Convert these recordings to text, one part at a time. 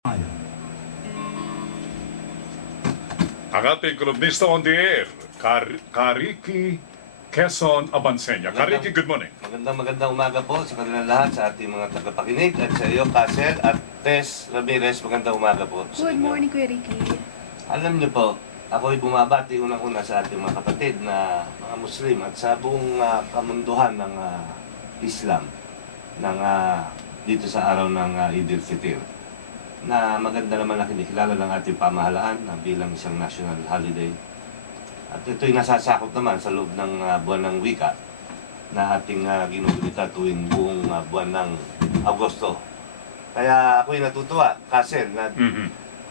Ang ating kolumnista on the air, Kariki Quezon Abansenya. Kariki, good morning. Magandang umaga po sa kanilang lahat, sa ating mga tagapakinig at sa iyo, Casel at Tess Ramirez. Magandang umaga po. Good morning, Kuya Ricky. Alam niyo po, ako ay bumabati unang-una sa ating mga kapatid na mga Muslim at sa buong kamunduhan ng Islam ng, dito sa araw ng Eid al-Fitr, na maganda naman na kinikilala ng ating pamahalaan bilang isang national holiday. At ito'y nasasakop naman sa loob ng buwan ng wika na ating ginugunita tuwing buong buwan ng Agosto. Kaya ako'y natutuwa, Casel, na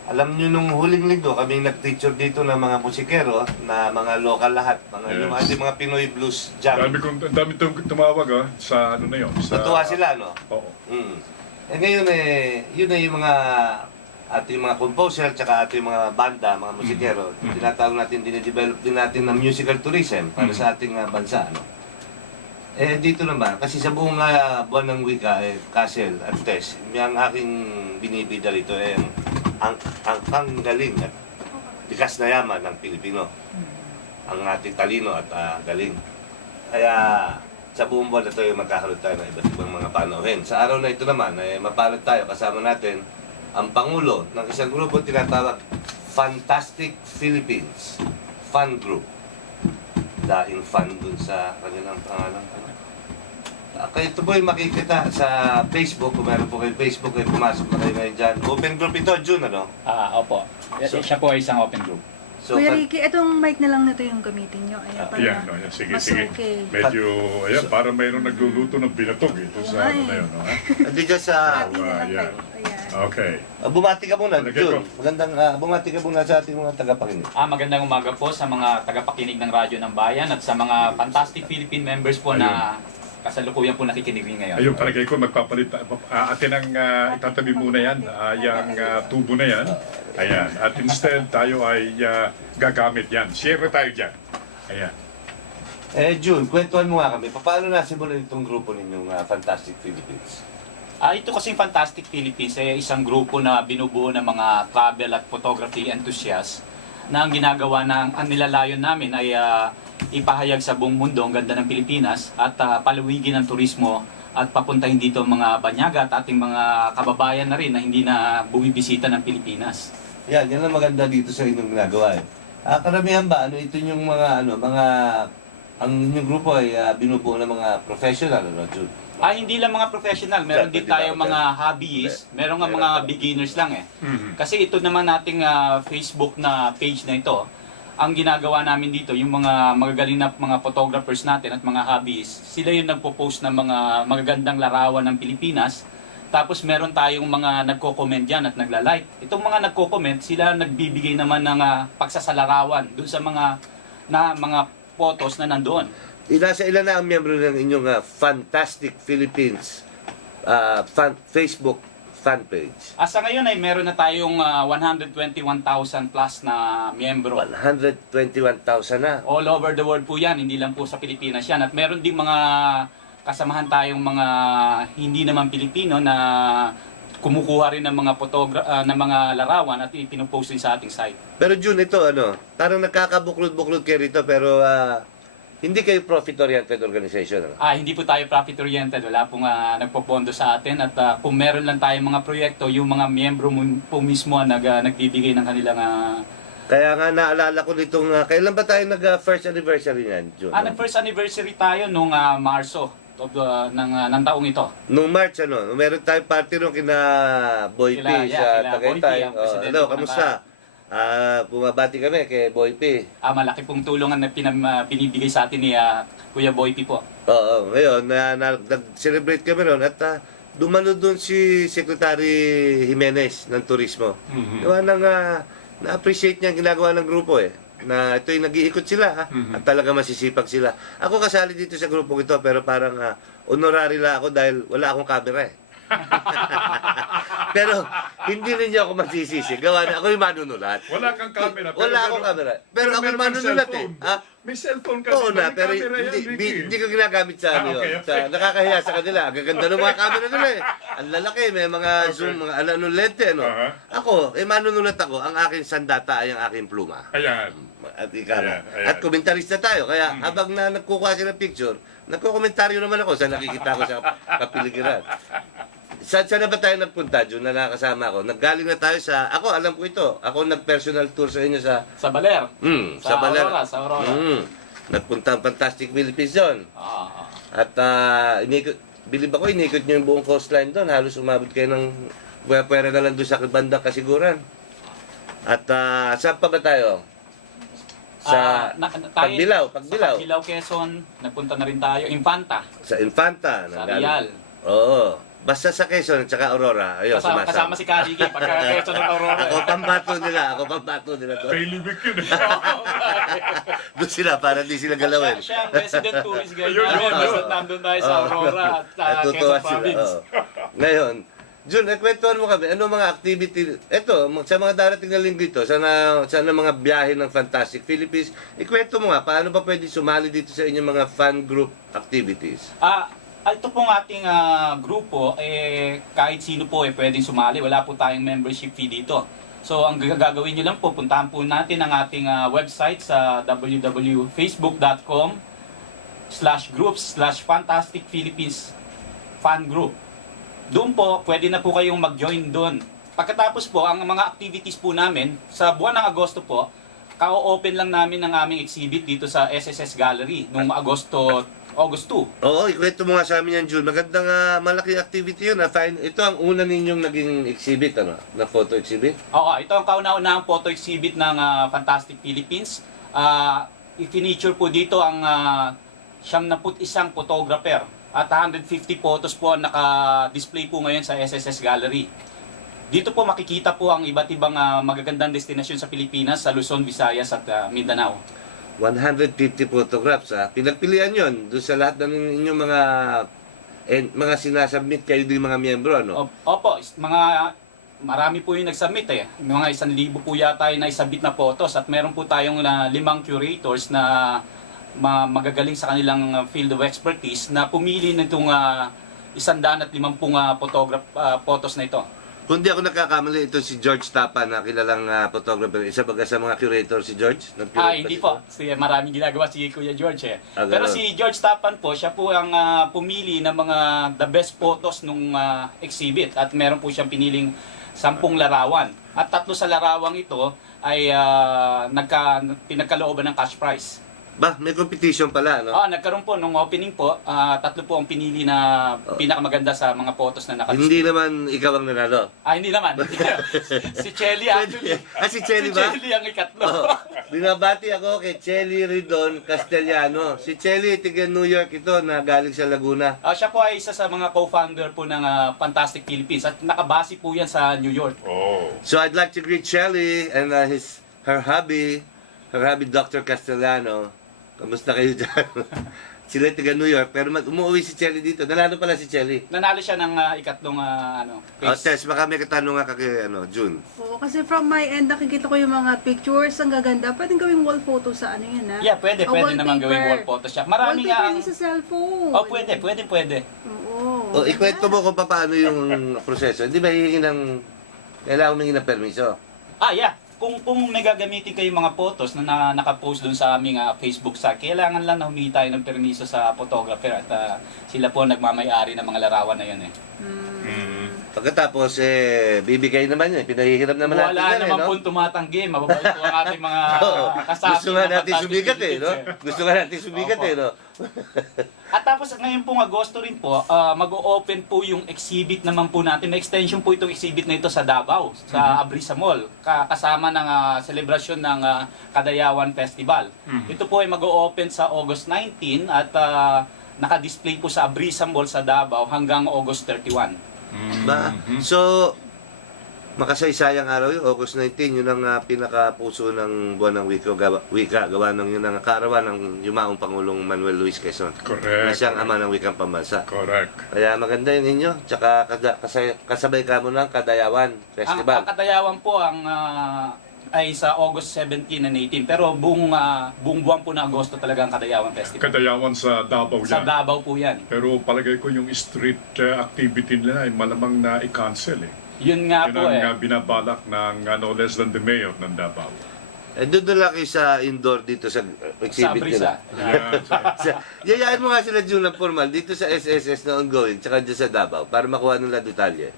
alam niyo nung huling linggo kaming nag-teacher dito ng mga musikero na mga local lahat, yung ating mga Pinoy Blues Jam. Dami tumawag sa ano na yun. Natuwa sila, no? Oo. Eh ngayon yun na yung mga ating mga composer tsaka ating mga banda, mga musikero. Tinatawag natin, dinidevelop din natin ng musical tourism para sa ating bansa, no? Eh dito naman, kasi sa buong buwan ng wika, Casel at Tess, yung aking binibida rito ang galing at likas na yaman ng Pilipino. Ang ating talino at galing. Kaya sa buong buwan na ito magkakaroon tayo ng iba't ibang mga panauhin. Sa araw na ito naman, mapalad tayo. Kasama natin ang Pangulo ng isang grupo tinatawag Fantastic Philippines Fan Group. Daing fan dun sa kanilang pangalan. Kayo ito po yung makikita sa Facebook. Kung meron po kayo Facebook, kayo pumasok na kayo ngayon dyan. Open group ito, June, ano? Opo. Siya po ay isang open group. So, Kuya Ricky, itong mic na lang na ito yung gamitin nyo. Ayan, para Ayan, no, yan. Sige, mas sige. okay. Medyo, ayan, para mayroong nagluluto ng binatog ito sa ano na yun. No? Hindi dyan sa... Happy na lang Ayan. kayo. Ayan. Okay. Bumati ka muna, Lagay June. ko. Magandang bumati ka muna sa ating mga tagapakinig. Magandang umaga po sa mga tagapakinig ng Radyo ng Bayan at sa mga Fantastic Philippine members po na kasalukuyan po nakikinig ngayon. Ayun, palagay ko magpapalit. Atin ang itatabi muna yan, yung tubo na yan. Ayan. At instead, tayo ay gagamit yan. Share na tayo dyan. Ayan. June, kwentuhan mo nga kami. Paano nasimulan itong grupo ninyong Fantastic Philippines? Ito kasing Fantastic Philippines ay isang grupo na binubuo ng mga travel at photography enthusiasts na ang ginagawa ang nilalayon namin ay ipahayag sa buong mundo ang ganda ng Pilipinas at palawigin ang turismo at papuntahin dito mga banyaga at ating mga kababayan na rin na hindi na bumibisita ng Pilipinas. Yan ang maganda dito sa inyong ginagawa. Karamihan ba, ito yung ang inyong grupo ay binubuo ng mga professional, ano, June? Hindi lang mga professional, meron din tayo mga hobbyists, meron nga mga beginners lang eh. Kasi ito naman nating Facebook na page na ito, ang ginagawa namin dito, yung mga magagaling na mga photographers natin at mga hobbyists, sila yung nagpo-post ng mga magagandang larawan ng Pilipinas. Tapos meron tayong mga nagko-comment dyan at nagla-like. Itong mga nagko-comment, sila nagbibigay naman ng pagsasalarawan doon sa mga photos na nandoon. Nasa ilan na ang miyembro ng inyong Fantastic Philippines Facebook fan page? Sa ngayon ay meron na tayong 121,000 plus na miyembro. 121,000 na. All over the world po yan, hindi lang po sa Pilipinas yan. At meron ding mga kasamahan tayong mga hindi naman Pilipino na kumukuha rin ng mga ng mga larawan at ipinopost din sa ating site. Pero June, ito parang nakakabuklod-buklod kayo rito pero hindi kayo profit-oriented organization, ano? Hindi po tayo profit-oriented. Wala pong nagpopondo sa atin. At kung meron lang tayong mga proyekto, yung mga miyembro po mismo nagbibigay ng kanilang... Kaya nga naalala ko nitong... kailan ba tayo nag-first anniversary niyan, June? Nag-first anniversary tayo nung Marso ng taong ito. Nung March, meron tayong party nung kina Boy P sa Tagaytay. Kamusta? Bumabati kami kay Boy P. Malaki pong tulong na binibigay sa atin ni Kuya Boy P po. Oo, ngayon, nag-celebrate kami ron at dumalo doon si Secretary Jimenez ng Turismo. Gawa na-appreciate niya ang ginagawa ng grupo na ito'y nag-iikot sila at talaga masisipag sila. Ako kasali dito sa grupong ito pero parang honorary lang ako dahil wala akong camera Pero hindi ninyo ako magsisisi. Gawa na ako yung manunulat. Wala kang camera. Wala akong camera. Pero ako yung meron kang manunulat eh. cellphone. Ha? May cellphone ka. Oo di ba? na, May pero camera yan, Ricky. hindi ko ginagamit sa ano okay, yun. okay. Nakakahiya sa kanila. Ang gaganda ng mga camera nila eh. Ang lalaki, may mga zoom, mga ano lente, no? Uh-huh. Ako, manunulat ako. Ang aking sandata ay ang aking pluma. Ayan. At ikaw. Ayan. At komentarista tayo. Kaya habang nagkukuha siya ng picture, nagkokomentaryo naman ako sa nakikita ko sa kapiligiran. Saan na ba tayo nagpunta, Jun, na nakasama ako? Naggaling na tayo sa... Ako, alam ko ito. Ako nag-personal tour sa inyo sa... Sa Baler. sa Baler. Sa Aurora. Nagpunta ang Fantastic Philippines doon. At bilib ako, inikot nyo yung buong coastline doon. Halos umabot kayo ng puwera na lang doon sa bandang Kasiguran. At saan pa ba tayo? Sa Pagbilao. Sa Pagbilao, Quezon. Nagpunta na rin tayo. Infanta. Sa Infanta. Sa Rial. Oo. Basta sa Quezon at saka Aurora. Ayun, Kasama si Karigi. Pagka Quezon at Aurora. Ako pambato nila doon. Bailiwick yun. Doon sila, para di sila galawin. Siya ang resident tourist guide Ayun, namin. yun. Basta nandun tayo sa Aurora at Natutuwa Quezon Province. oo. Ngayon, Jun, kwentuhan mo kami, ano mga activity, eto, sa mga darating na linggo ito, sana mga biyahe ng Fantastic Philippines, ikwento mo nga, paano ba pwede sumali dito sa inyong mga fan group activities? Ito pong ating grupo, kahit sino po pwedeng sumali. Wala po tayong membership fee dito. So, ang gagawin nyo lang po, puntahan po natin ang ating website sa www.facebook.com/groups/Fantastic Philippines Fan Group. Doon po, pwede na po kayong mag-join doon. Pagkatapos po, ang mga activities po namin, sa buwan ng Agosto po, ka-open lang namin ang aming exhibit dito sa SSS Gallery noong August 2. Oo, ikwento mo nga sa amin yan, Jun. Magandang malaking activity yun. Ito ang una ninyong naging exhibit, na photo exhibit? Oo, ito ang kauna-unahang photo exhibit ng Fantastic Philippines. I-feature po dito ang 71 photographer at 150 photos po ang naka-display po ngayon sa SSS Gallery. Dito po makikita po ang iba't ibang magagandang destinasyon sa Pilipinas, sa Luzon, Visayas at Mindanao. 150 photographs, Pinagpilian yon doon sa lahat ng inyong mga sinasubmit kayo din mga miyembro, ano? Opo, marami po yung nag-submit Mga 1,000 po yata yung naisubmit na photos at meron po tayong 5 curators na magagaling sa kanilang field of expertise na pumili nitong 150 photos na ito. Kung di ako nagkakamali, ito si George Tapa na kilalang photographer. Isa ba sa mga curator si George? Hindi po. Maraming ginagawa si Kuya George ganun. Pero si George Tapan po, siya po ang pumili ng mga the best photos nung exhibit. At meron po siyang piniling 10 larawan. At 3 sa larawang ito ay pinagkalooban ng cash prize. Ba, may competition pala, no? Nagkaroon po nung opening po, 3 po ang pinili na pinakamaganda sa mga photos na nakadisplay. Hindi naman ikaw ang nanalo. Hindi naman. Si Chelly actually. Si Chelly ba? Si Chelly ang ikatlo. Binabati ako kay Chelly Ridon Castellano. Si Chelly, tiga New York ito, na galing sa Laguna. Siya po ay isa sa mga co-founder po ng Fantastic Philippines at nakabase po yan sa New York. So I'd like to greet Chelly and her hubby Dr. Castellano. Kamusta kayo dyan? Sila tiga New York, pero umuwi si Chelly dito. Nanalo pala si Chelly. Nanalo siya ng ikatlong place. Tess, baka may katanungan ka kay June. Oo, kasi from my end, nakikita ko yung mga pictures, ang gaganda. Pwedeng gawing wall photo sa ano yun, Yeah, pwede naman gawing wall photo siya. Marami nga ang... Wallpaper sa cellphone. Pwede. Oo. Ikwento mo kung paano yung proseso. Hindi ba hihingi kailangan humingi ng permiso? Yeah. Kung may gagamitin kayong mga photos na nakapost doon sa aming Facebook site, kailangan lang na humingi tayo ng permiso sa photographer at sila po nagmamay-ari ng mga larawan na yun Pagkatapos, bibigay naman yun. Pinahihiram naman natin Wala yan, naman no? po tumatanggi. Mababait po ang ating mga kasabi. Gusto nga natin sumikat, no? Gusto nga natin sumikat, no? At tapos ngayon pong Agosto rin po, mag-o-open po yung exhibit naman po natin. May extension po itong exhibit na ito sa Davao, sa Abrisa Mall, kasama ng selebrasyon ng Kadayawan Festival. Ito po ay mag-o-open sa August 19 at naka-display po sa Abrisa Mall sa Davao hanggang August 31. So, makasaysayang araw yun, August 19, yun ang pinaka-puso ng buwan ng wika, gawa ng yun ang kaarawan ng yumaong Pangulong Manuel Luis Quezon. Na Correct. siyang ama ng wikang pambansa. Correct. Kaya maganda yun ninyo, tsaka kasabay ka mo ng Kadayawan Festival. Ang Kadayawan po ay sa August 17 and 18. Pero buong buwan po na Agosto talaga ang Kadayawan Festival. Kadayawan sa Davao Sa yan. Davao po yan. Pero palagay ko yung street activity nila ay malamang na i-cancel eh. Yun nga Yun po ang eh. binabalak ng no less than the mayor ng Davao. Doon na lang kayo sa indoor dito sa Sa exhibit Brisa. nila. Yeah, Yayaan mo nga sila June ng formal dito sa SSS na ongoing, tsaka dyan sa Davao, para makuha nila detalye.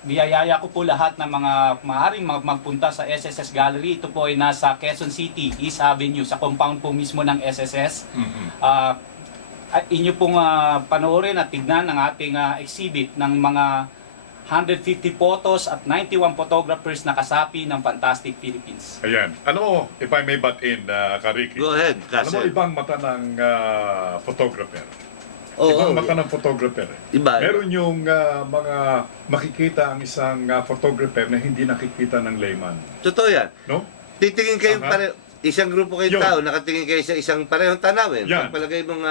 Niyayaya ko po lahat ng mga maaaring magpunta sa SSS Gallery. Ito po ay nasa Quezon City, East Avenue, sa compound po mismo ng SSS. Inyo pong panoorin at tignan ang ating exhibit ng mga 150 photos at 91 photographers na kasapi ng Fantastic Philippines. Ayan. Alam mo, if I may butt in, Kariki. Go ahead, Alam mo, Castle. ibang mata ng photographer. Oo, Ibang mata ng photographer. Iba. Meron yung mga makikita ang isang photographer na hindi nakikita ng layman. Totoo yan. No? Titingin kayong Aha. isang grupo kayong Yun. tao, nakatingin kayo sa isang parehong tanawin. Yan. Pagpalagay mong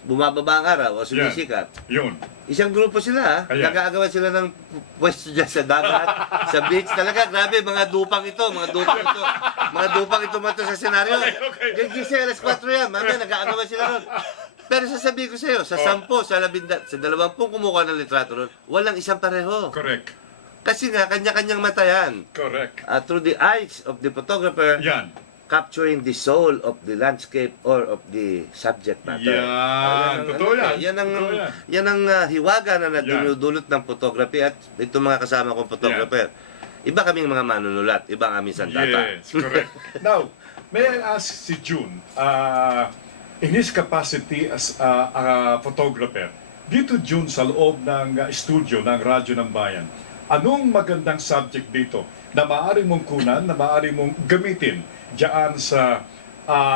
bumababa ang araw o sumisikat. Yun. Isang grupo sila, Ayan. nag-aagawan sila ng pwesto dyan sa dagat, sa beach. Talaga, grabe, mga dupang ito. Mga dupang ito man ito sa senaryo. Okay. Gising alas 4 yan, mamaya nag-aagawan sila ron. Pero sasabihin ko sa iyo, sa 10, sa 20, sa 20 kumukuha ng litrato ron, walang isang pareho. Correct. Kasi nga, kanya-kanyang mata yan. Correct. Through the eyes of the photographer, Yan. capturing the soul of the landscape or of the subject matter. Yan. Totoo yan. Totoo yan. Yan ang hiwaga na Yan. dinudulot ng photography at itong mga kasama kong photographer. Iba kaming mga manunulat, iba ang aming sandata. Yes, correct. Now, may I ask si June, in his capacity as a photographer, dito June sa loob ng studio ng Radyo ng Bayan, anong magandang subject dito na maaari mong kunan, na maaari mong gamitin diyan sa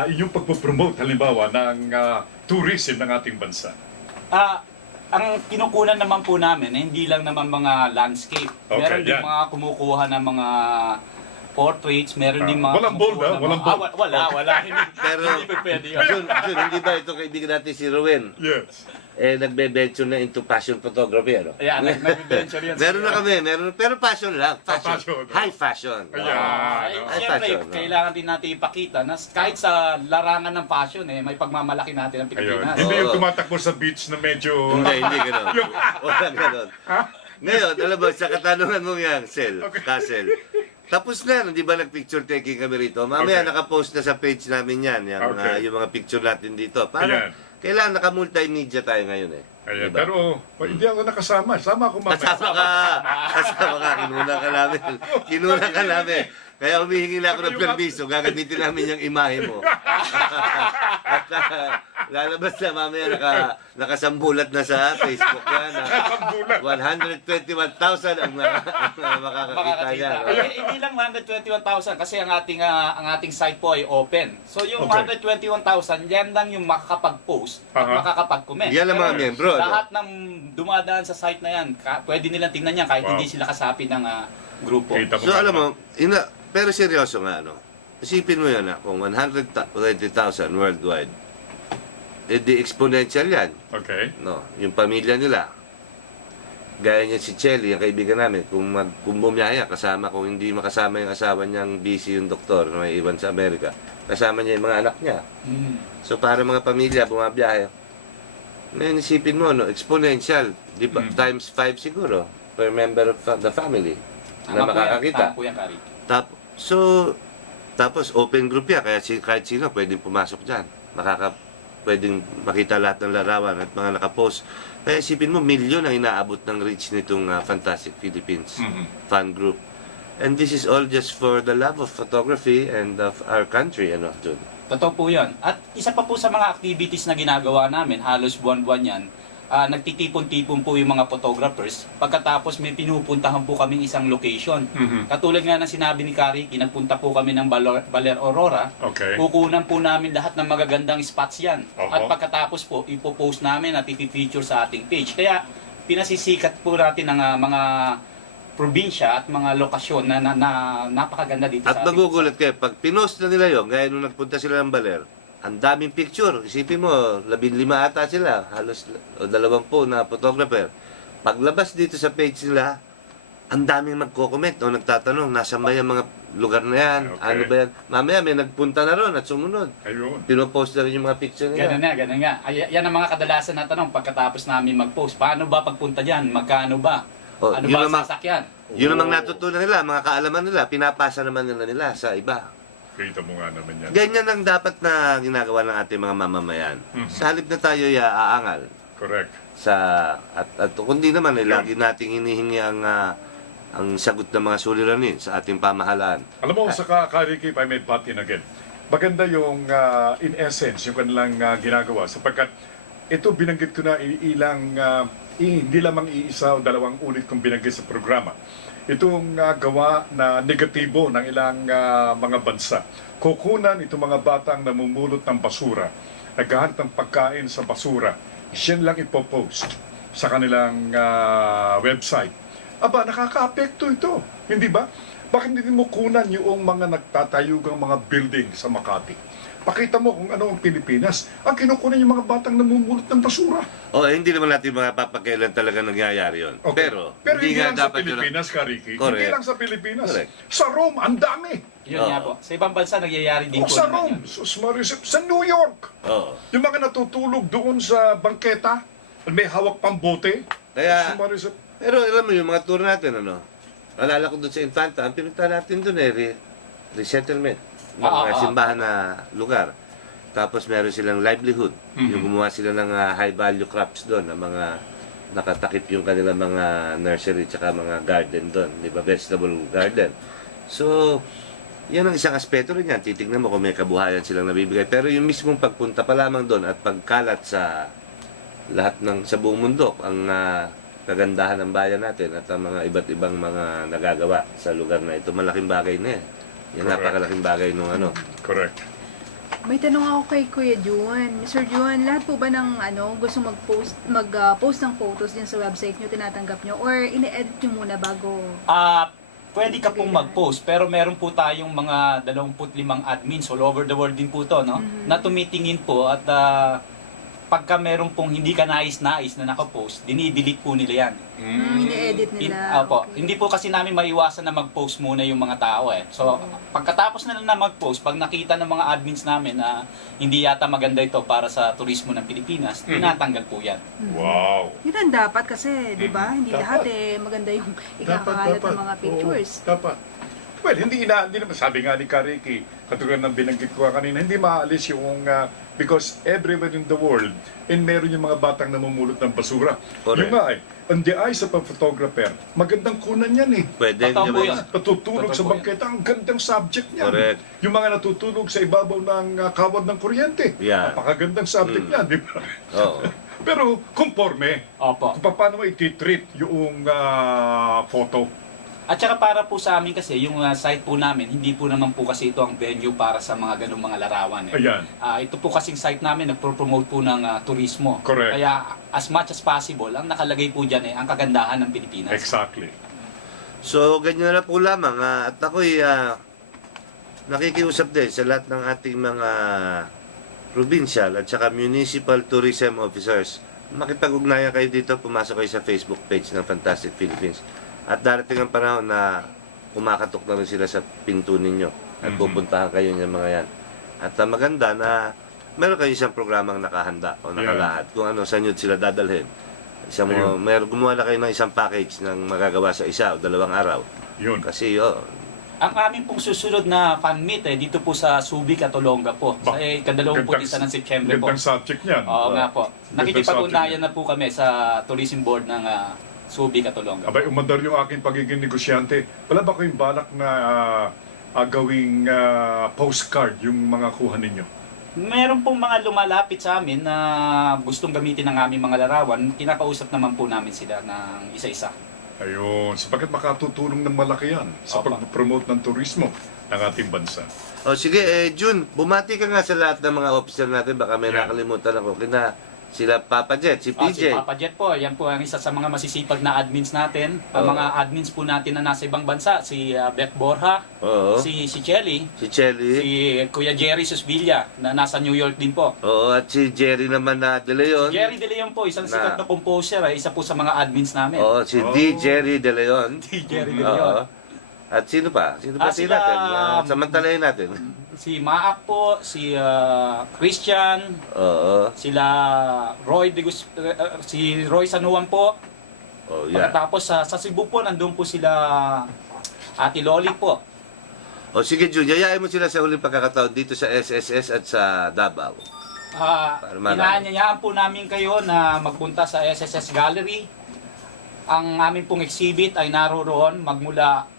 inyong pagpopromote halimbawa ng tourism ng ating bansa? Ang kinukunan naman po namin, hindi lang naman mga landscape. Okay, Meron din yan. mga kumukuha ng mga portraits, meron din mga Walang bold, kumukuha ng walang mga- bold. Wala. Pero, Hindi pa pwede yun. Jun, hindi ba ito kaibigan natin si Ruben? Yes. Nagbe-venture na into fashion photography, ano? Ayan, nag-venture yan. Meron na kami, pero fashion lang. Fashion. Fashion. High fashion. Ayan. Ay, Siyempre, fashion, no? kailangan din natin ipakita na kahit sa larangan ng fashion, may pagmamalaki natin ang Ayun. Pilipinas. Hindi yung Oo. tumatakbo sa beach na medyo... Hindi gano'n. Walang gano'n. Ngayon, alam mo, sa katanungan mo yan, Castle, tapos na, di ba nag-picture taking kami rito? Mamaya Okay. nakapost na sa page namin yan, Okay. yung mga picture natin dito. Ayan. Para, kailangan naka-multimedia tayo ngayon eh. Ayan. Diba? Pero hindi ako nakasama. Sama ako mamaya. Kasama ka, kinunan ka namin. Kaya humihingi na ako ng permiso, gagamitin namin yung imahe mo. At lalabas na mamaya nakasambulat na sa Facebook yan. 121,000 ang makakakita niya. No? Hindi lang 121,000 kasi ang ating site po ay open. So yung Okay. 121,000, yan lang yung makakapag-post at Aha. makakapag-comment. Yan ang mga Pero miyembro. No? lahat ng dumadaan sa site na yan, pwede nilang tingnan yan kahit Wow. hindi sila kasapi ng grupo. Kita ko So pa alam mo, naman. pero seryoso nga, no? Isipin mo yan, kung 120,000 worldwide, di exponential yan. Okay. No, yung pamilya nila. Gaya niya si Chelly, yung kaibigan namin, kung bumiyaya, kasama, kung hindi makasama yung asawa niyang busy yung doktor na may iwan sa Amerika, kasama niya yung mga anak niya. So para mga pamilya, bumabiyahe. Ngayon isipin mo, no, exponential, di ba? Times 5 siguro, per member of the family na makakakita. Tama po yan, Kari. Tapos open group yan, kaya kahit sino pwedeng pumasok dyan. Pwedeng makita lahat ng larawan at mga nakapost. Kaya isipin mo, milyon ang inaabot ng reach nitong Fantastic Philippines fan group. And this is all just for the love of photography and of our country, ano, Jun? Totoo po yan. At isa pa po sa mga activities na ginagawa namin, halos buwan-buwan yan, nagtitipon-tipon po yung mga photographers. Pagkatapos may pinupuntahan po kaming isang location. Katulad nga ng sinabi ni Kari, nagpunta po kami ng Baler Aurora. Okay. Kukunan po namin lahat ng magagandang spots yan. Oho. At pagkatapos po, ipopost namin at ipipicture sa ating page. Kaya pinasisikat po natin ng mga probinsya at mga lokasyon na napakaganda dito At sa ating magugulat kayo, pag pinost na nila yun, gaya nung nagpunta sila ng Baler, ang daming picture. Isipin mo, 15 ata sila, halos o 20 na photographer. Paglabas dito sa page nila, ang daming magko-comment o nagtatanong, nasa ba yung mga lugar na yan? Okay. Ano ba yan? Mamaya may nagpunta na ron at sumunod. Ayun. Pinopost na rin yung mga picture nila. Ganun nga. Yan ang mga kadalasan na tanong pagkatapos namin mag-post. Paano ba pagpunta dyan? Magkano ba? Oh, Ano yun ba naman- ang sasakyan? Yun namang natutunan nila, mga kaalaman nila, pinapasa naman nila sa iba. Kita mo nga naman yan. Ganyan ang dapat na ginagawa ng ating mga mamamayan. Sa halip na tayo aangal Correct. sa at kundi naman lagi nating hinihingi ang sagot ng mga suliranin sa ating pamahalaan. Alam mo, sa Ricky, if I may butt in again, maganda yung, in essence, yung kanilang ginagawa. Sapagkat ito binanggit ko na hindi lamang iisa o dalawang ulit kong binanggit sa programa. Itong gawa na negatibo ng ilang mga bansa. Kukunan itong mga batang namumulot ng basura, naghahanap ng pagkain sa basura, siyan lang ipopost sa kanilang website. Aba, nakaka-apekto ito. Hindi ba? Bakit hindi mo kunan yung mga nagtatayugang mga building sa Makati? Pakita mo kung ano ang Pilipinas. Ang kinukunan yung mga batang namumulot ng basura. Hindi naman natin mga papakailan talaga nangyayari yun. Okay. Pero hindi nga lang sa dapat yun. Pilipinas, Ricky. Correct. Hindi lang sa Pilipinas. Correct. Sa Rome, ang dami. Yun nga po. Sa ibang bansa nangyayari din O po sa naman Rome, yun. sa New York. Oo. Yung mga natutulog doon sa bangketa, may hawak pang bote. Kaya- Sumarisip. Pero alam mo yung mga tour natin, alala ko doon sa Infanta, ang pinunta natin doon resettlement. Mga simbahan na lugar. Tapos meron silang livelihood. Yung gumawa sila ng high value crops doon, na mga nakatakip yung kanilang mga nursery tsaka mga garden doon, di ba? Vegetable garden. So, yan ang isang aspeto rin yan. Titignan mo kung may kabuhayan silang nabibigay. Pero yung mismong pagpunta pa lamang doon at pagkalat sa lahat sa buong mundo, ang kagandahan ng bayan natin at ang mga iba't ibang mga nagagawa sa lugar na ito, malaking bagay na yan. Yan, Correct. napakalaking bagay nung Correct. May tanong ako kay Kuya Juan. Mr. Juan, lahat po ba ng gusto mag-post ng photos din sa website nyo, tinatanggap nyo? Or ine-edit nyo muna bago? Pwede ka pong mag-post, pero meron po tayong mga 25 admins all over the world din po to, no? Na tumitingin po at pagka meron pong hindi ka nais-nais na nakapost, dinidelete po nila yan. Ine-edit nila. Opo. Okay. Hindi po kasi namin maiwasan na mag-post muna yung mga tao eh. So, pagkatapos na mag-post, pag nakita ng mga admins namin na hindi yata maganda ito para sa turismo ng Pilipinas, tinatanggal po yan. Wow. Yun ang dapat kasi, di ba? Hindi Dapat. lahat maganda yung ikakalat ng mga pictures. Oo, dapat. Well, hindi naman sabi nga ni Kariki, katulad ng binanggit ko kanina, hindi maalis yung because everywhere in the world, meron yung mga batang namumulot ng basura. Correct. Yung nga on the eyes of a photographer, magandang kunan yan Pwede Totoo po naman. yan. Natutulog Totoo sa po bangketa, ang gandang subject niyan. Correct. Yung mga natutulog sa ibabaw ng kawad ng kuryente. Yeah. Napakagandang subject niyan, di ba? Oo. Pero conforme, Opo. kung paano mo ititreat yung photo. At saka para po sa amin kasi, yung site po namin, hindi po naman po kasi ito ang venue para sa mga ganung mga larawan. Ayan. Ito po kasing site namin, nagpro-promote po ng turismo. Correct. Kaya as much as possible, ang nakalagay po dyan ang kagandahan ng Pilipinas. Exactly. So, ganyan na po lamang. At ako'y nakikiusap din sa lahat ng ating mga provincial at saka municipal tourism officers. Makipag-ugnayan kayo dito, pumasok kayo sa Facebook page ng Fantastic Philippines. At darating ang panahon na kumakatok na rin sila sa pinto ninyo at pupuntahan kayo ng mga yan. At maganda na meron kayo isang programang nakahanda o nakalahat kung ano sa inyo sila dadalhin. Gumawa na kayo ng isang package ng magagawa sa 1 o 2 araw. Yun. Kasi Ang aming pong susunod na fan meet dito po sa Subic at Olonga po. Sa ika-21 ng Setyembre po. Gandang subject niyan. Oo nga po. Gandang Nakikipag-ugnayan subject. na po kami sa tourism board ng Subic at Olonga. Abay, umandar yung aking pagiging negosyante. Wala ba kayong balak na gawing postcard yung mga kuha ninyo? Meron pong mga lumalapit sa amin na gustong gamitin ng aming mga larawan. Kinakausap naman po namin sila ng isa-isa. Ayun, sapagkat makatutulong ng malaki yan sa Opo. pag-promote ng turismo ng ating bansa. sige, Jun, bumati ka nga sa lahat ng mga officer natin. Baka may Yeah. nakalimutan ako. Kina Sila Papa Jet, si Si PJ. Papa Jet po, yan po ang isa sa mga masisipag na admins natin. Ang Oo. mga admins po natin na nasa ibang bansa, si Beth Borja, Oo. si Chelly, Si Chelly. si Kuya Jerry Susvilla na nasa New York din po. Oo, at si Jerry naman na De Leon. Jerry De Leon po, isang Na- sikat na composer, isa po sa mga admins namin. Oo, si Oh. D. Jerry De Leon. Si Jerry De Oo. Leon. At sino pa? Sino pa Sila, natin? Samantalahin natin. Si Maak po, si Christian, Oo. sila si Roy San Juan po. Oh, yeah. Pagkatapos sa Cebu po, nandun po sila Ate Loli po. O sige, Jun, yayain mo sila sa huling pagkakataon dito sa SSS at sa Davao. Para malaman. Inaanyayaan po namin kayo na magpunta sa SSS Gallery. Ang aming pong exhibit ay naroroon magmula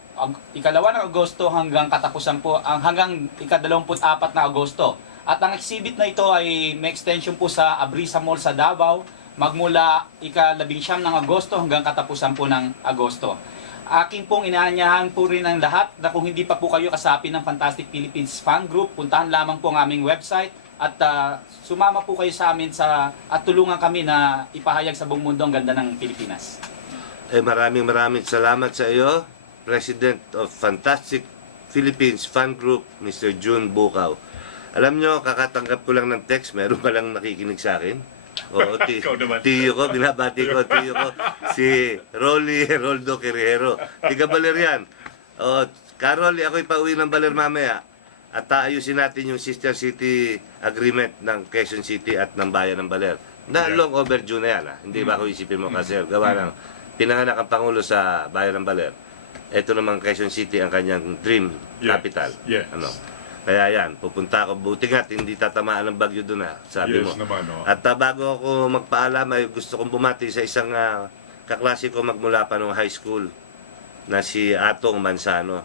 ikalawa ng Agosto hanggang katapusan po, hanggang ika-24 na Agosto. At ang exhibit na ito ay may extension po sa Abrisa Mall sa Davao, magmula ika-19 ng Agosto hanggang katapusan po ng Agosto. Aking pong inaanyahan po rin ang lahat na kung hindi pa po kayo kasapi ng Fantastic Philippines Fan Group, puntahan lamang po ang aming website at sumama po kayo sa amin at tulungan kami na ipahayag sa buong mundo ang ganda ng Pilipinas. Maraming salamat sa iyo, President of Fantastic Philippines Fan Group, Mr. Jun Bukaw. Alam nyo, kakatanggap ko lang ng text, meron pa lang nakikinig sa akin. Oo, Ikaw naman. tiyo ko, binabati ko, tiyo ko, si Rolly Roldo Quirero. Tiga Baler yan. O, Carol, ako'y pauwi ng Baler mamaya. At ayusin natin yung Sister City Agreement ng Quezon City at ng Bayan ng Baler. Na Yeah. long overdue na yan. Hindi ba ako isipin mo kasi gawa ng pinanganak ang Pangulo sa Bayan ng Baler. Ito naman Quezon City ang kanyang dream Yes. capital. Yes. Ano? Kaya yan, pupunta ako. Buti nga, hindi tatamaan ng bagyo doon sabi Yes mo. naman, oh. At bago ako magpaalam, ay gusto kong bumati sa isang kaklase ko magmula pa nung high school na si Atong Mansano.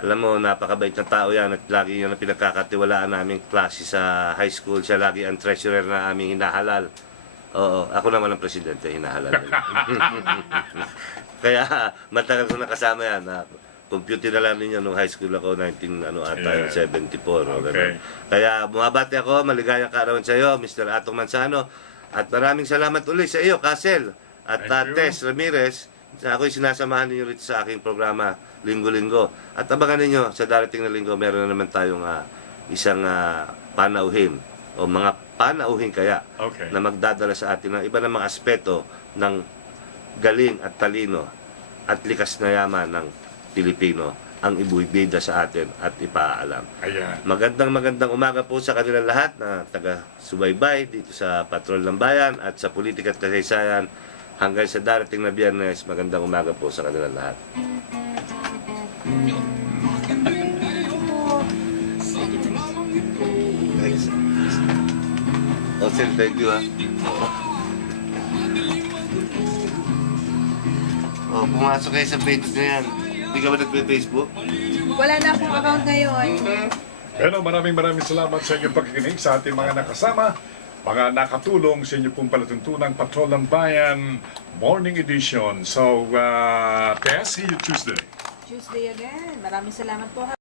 Alam mo, napakabait na tao yan at lagi yan ang pinagkakatiwalaan naming klase sa high school. Siya lagi ang treasurer na aming hinahalal. Oo, ako naman ang presidente, hinahalal. Kaya matagal ko nakasama yan. Compute na lang ninyo nung high school ako, 1974. O, Okay. ganun. Kaya bumabati ako, maligayang kaarawan sa iyo, Mr. Atong Mansano. At maraming salamat ulit sa iyo, Casel. At Thank you. Tess Ramirez. Ako'y sinasamahan ninyo rito sa aking programa linggo-linggo. At abangan ninyo, sa darating na linggo, meron na naman tayong isang panauhin o mga panauhin kaya Okay. na magdadala sa atin ng iba ng mga aspeto ng galing at talino at likas na yaman ng Pilipino ang ibuibida sa atin at ipaalam. Ayan. Magandang umaga po sa kanilang lahat na taga-subaybay dito sa Patrol ng Bayan at sa Politika at Kasaysayan hanggang sa darating na Biyernes. Magandang umaga po sa kanilang lahat. Thanks. Osel, thank you Oh, pumasok kayo sa page na yan. Hindi ka ba nagpe-Facebook? Wala na akong account ngayon. Pero maraming salamat sa inyong pagkikinig sa ating mga nakasama, mga nakatulong sa inyong pong palatuntunang Patrol ng Bayan Morning Edition. So, Tess, see you Tuesday. Tuesday again. Maraming salamat po.